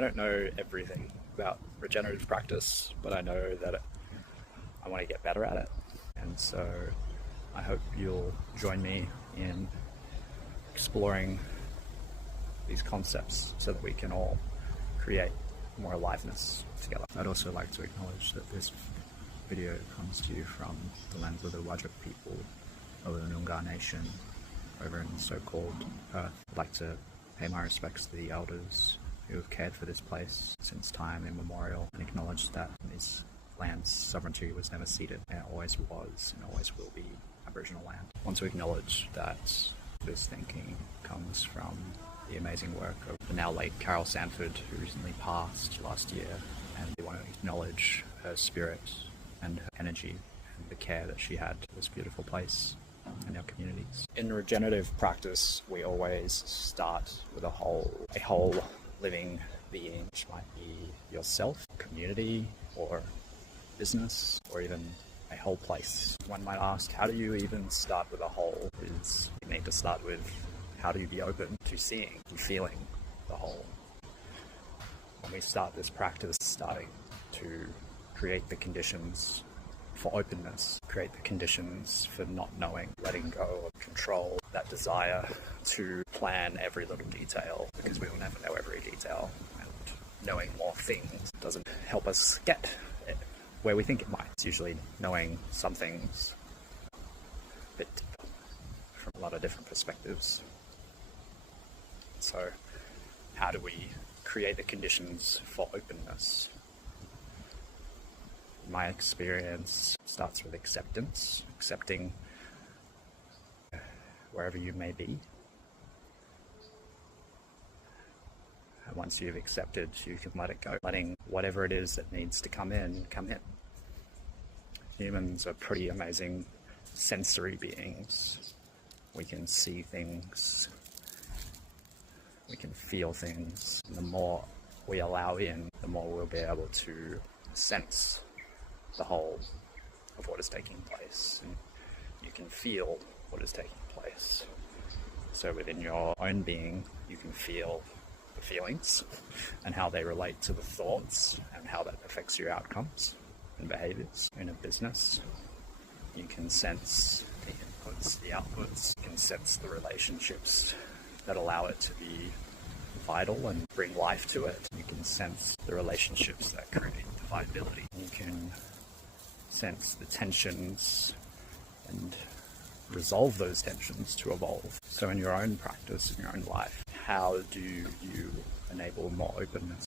I don't know everything about regenerative practice, but I know that I want to get better at it. And so I hope you'll join me in exploring these concepts so that we can all create more aliveness together. I'd also like to acknowledge that this video comes to you from the lands of the Wajak people of the Noongar Nation over in so-called Perth. I'd like to pay my respects to the elders who have cared for this place since time immemorial and acknowledge that this land's sovereignty was never ceded and always was and always will be Aboriginal land. I want to acknowledge that this thinking comes from the amazing work of the now late Carol Sanford, who recently passed last year, and we want to acknowledge her spirit and her energy and the care that she had for this beautiful place and our communities. In regenerative practice, we always start with a whole living being, which might be yourself, community, or business, or even a whole place. One might ask, how do you even start with a whole? You need to start with, how do you be open to seeing, to feeling the whole? When we start this practice, starting to create the conditions for openness, create the conditions for not knowing, letting go of control, that desire to plan every little detail, because we will never know every detail, and knowing more things doesn't help us get where we think it might. It's usually knowing some things a bit deeper from a lot of different perspectives. So how do we create the conditions for openness? My experience starts with acceptance, accepting wherever you may be. And once you've accepted, you can let it go, letting whatever it is that needs to come in, come in. Humans are pretty amazing sensory beings. We can see things, we can feel things. And the more we allow in, the more we'll be able to sense the whole of what is taking place. And you can feel what is taking place. So within your own being, you can feel the feelings and how they relate to the thoughts and how that affects your outcomes and behaviors. In a business, you can sense the inputs, the outputs. You can sense the relationships that allow it to be vital and bring life to it. You can sense the relationships that create the viability. You can sense the tensions and resolve those tensions to evolve. So in your own practice, in your own life, how do you enable more openness?